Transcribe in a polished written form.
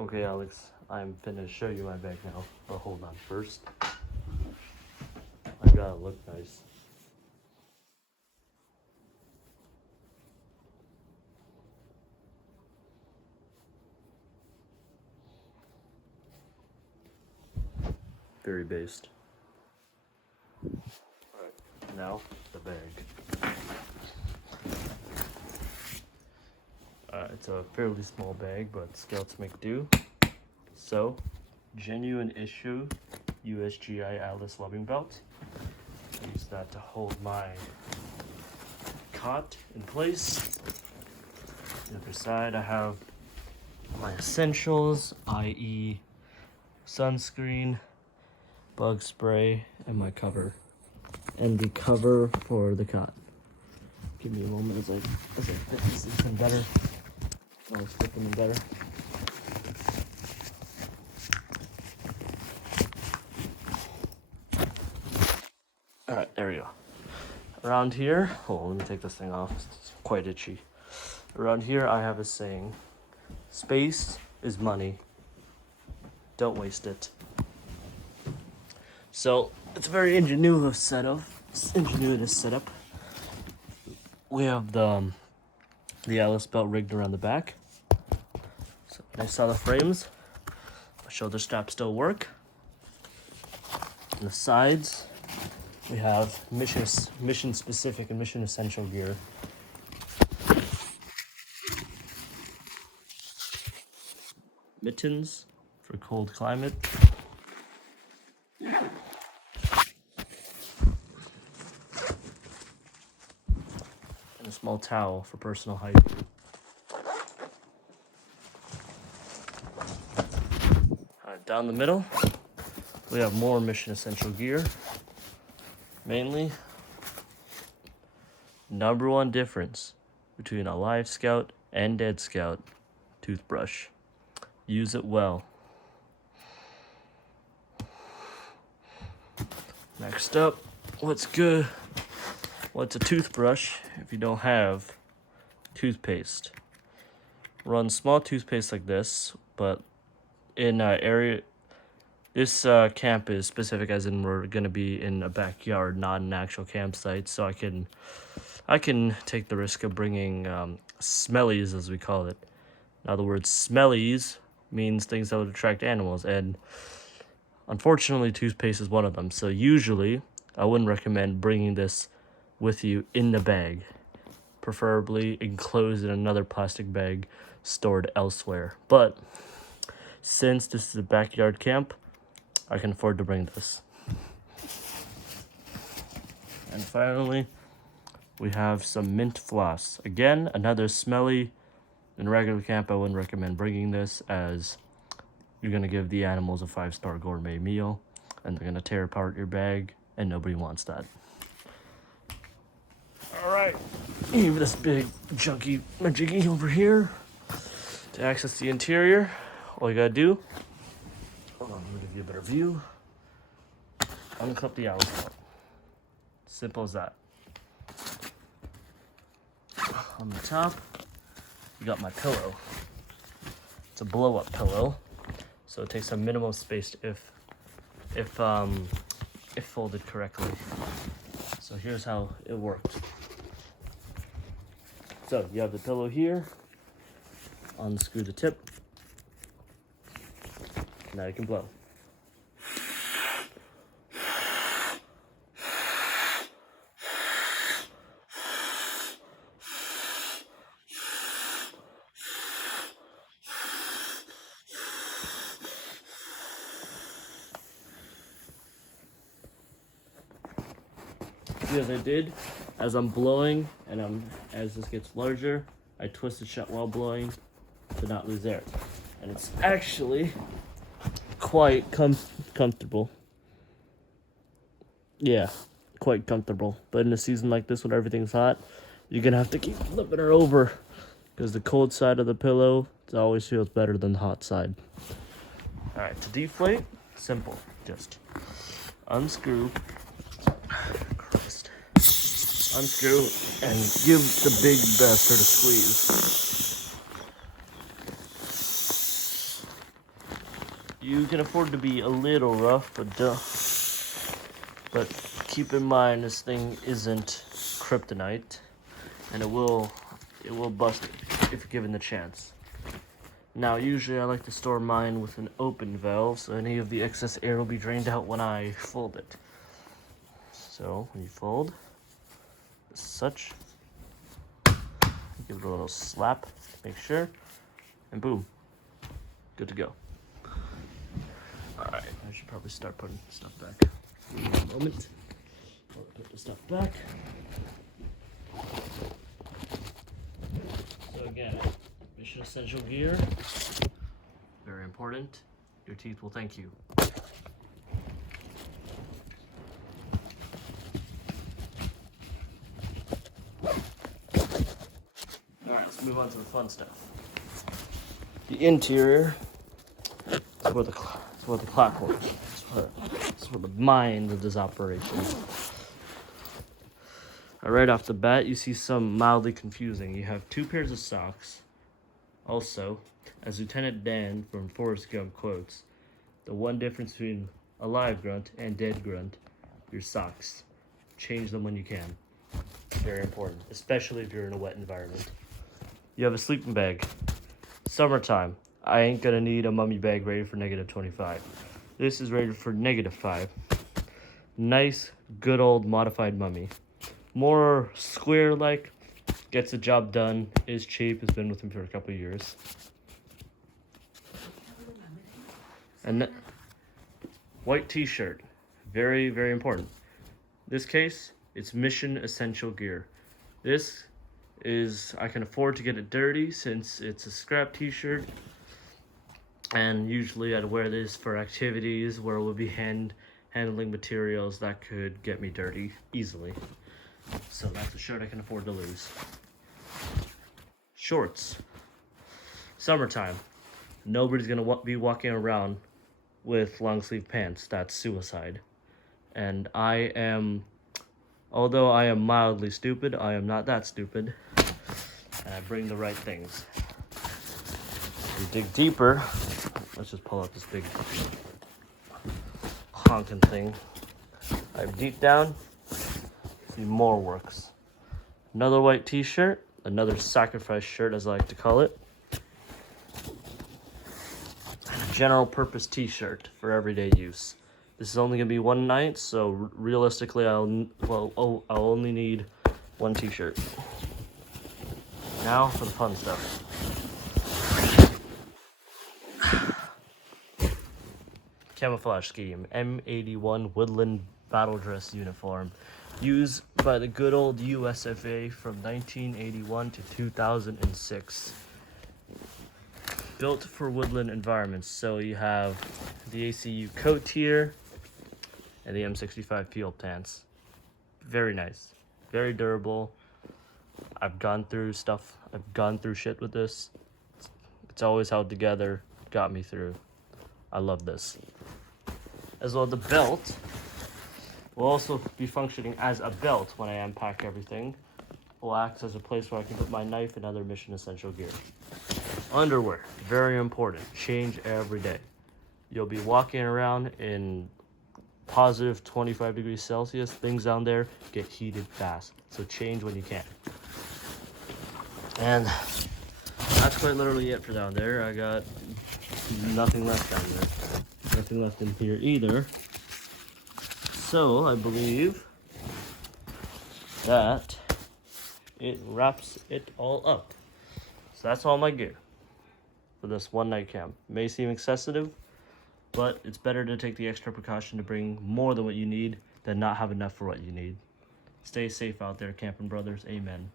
Okay, Alex, I'm finna show you my bag now, but hold on first. I gotta look nice. Very based. Alright, now the bag. It's a fairly small bag, but scouts make do. So, genuine issue USGI Atlas loving belt. Use that to hold my cot in place. The other side, I have my essentials, i.e., sunscreen, bug spray, and my cover, and the cover for the cot. Give me a moment as I fit this in better. I'll fit them in better. All right, there we go. Around here, let me take this thing off. It's quite itchy. Around here, I have a saying: space is money. Don't waste it. So it's a very ingenuitive setup. We have the Atlas belt rigged around the back. So I saw the frames. My shoulder straps still work. On the sides, we have mission specific and mission essential gear. Mittens for cold climate. And a small towel for personal hygiene. Down the middle, we have more mission essential gear. Mainly, number one difference between a live scout and dead scout: toothbrush. Use it well. Next up, what's good? What's a toothbrush if you don't have toothpaste? Run small toothpaste like this, but in area, this camp is specific, as in we're gonna be in a backyard, not an actual campsite, so I can take the risk of bringing smellies, as we call it. In other words, smellies means things that would attract animals, and unfortunately toothpaste is one of them. So usually I wouldn't recommend bringing this with you in the bag, preferably enclosed in another plastic bag stored elsewhere. But since this is a backyard camp, I can afford to bring this. And finally, we have some mint floss. Again, another smelly. In regular camp, I wouldn't recommend bringing this, as you're gonna give the animals a 5-star gourmet meal, and they're gonna tear apart your bag, and nobody wants that. All right, leave this big junky majiggy over here. To access the interior, all you gotta do, hold on, let me give you a better view. Unclip the Atlas belt. Simple as that. On the top, you got my pillow. It's a blow-up pillow, so it takes a minimum space if folded correctly. So here's how it works. So you have the pillow here. Unscrew the tip. Now you can blow. See, as I did, as I'm blowing and as this gets larger, I twist it shut while blowing to not lose air. And it's actually quite comfortable. Yeah, quite comfortable. But in a season like this when everything's hot, you're gonna have to keep flipping her over, because the cold side of the pillow, it always feels better than the hot side. All right, to deflate, simple. Just unscrew. Unscrew and give the big bastard a squeeze. You can afford to be a little rough, but keep in mind this thing isn't kryptonite, and it will bust if given the chance. Now, usually I like to store mine with an open valve, so any of the excess air will be drained out when I fold it. So, when you fold, as such, give it a little slap to make sure, and boom, good to go. Alright, I should probably start putting stuff back. Give me a moment. I'll put the stuff back. So again, Mission Essential gear, very important. Your teeth will thank you. Alright, let's move on to the fun stuff. The interior is where the clock works. It's where the mind of this operation. Right off the bat, you see some mildly confusing. You have 2 pairs of socks. Also, as Lieutenant Dan from Forrest Gump quotes, the one difference between a live grunt and dead grunt, your socks. Change them when you can. Very important, especially if you're in a wet environment. You have a sleeping bag. Summertime. I ain't gonna need a mummy bag rated for -25. This is rated for -5. Nice, good old modified mummy. More square-like, gets the job done, is cheap, has been with him for a couple of years. And white t-shirt, very, very important. This case, it's Mission Essential gear. This is, I can afford to get it dirty since it's a scrap t-shirt. And usually I'd wear this for activities where we'll be handling materials that could get me dirty easily. So that's a shirt I can afford to lose. Shorts. Summertime. Nobody's gonna be walking around with long sleeve pants. That's suicide. And although I am mildly stupid, I am not that stupid. And I bring the right things. We dig deeper. Let's just pull out this big honking thing. Dive deep down. See more works. Another white t-shirt. Another sacrifice shirt, as I like to call it. And a general purpose t-shirt for everyday use. This is only gonna be one night, so realistically, I'll only need one t-shirt. Now for the fun stuff. Camouflage scheme, M81 Woodland Battle Dress Uniform, used by the good old USFA from 1981 to 2006. Built for woodland environments, so you have the ACU coat here and the M65 field pants. Very nice, very durable. I've gone through shit with this. It's always held together, got me through. I love this. As well, the belt will also be functioning as a belt when I unpack everything. Will act as a place where I can put my knife and other Mission Essential gear. Underwear, very important. Change every day. You'll be walking around in positive 25 degrees Celsius. Things down there get heated fast, so change when you can. And that's quite literally it for down there. I got nothing left down there. Nothing left in here either. So I believe that it wraps it all up. So that's all my gear for this one night camp. May seem excessive, but it's better to take the extra precaution to bring more than what you need than not have enough for what you need. Stay safe out there, camping brothers. Amen.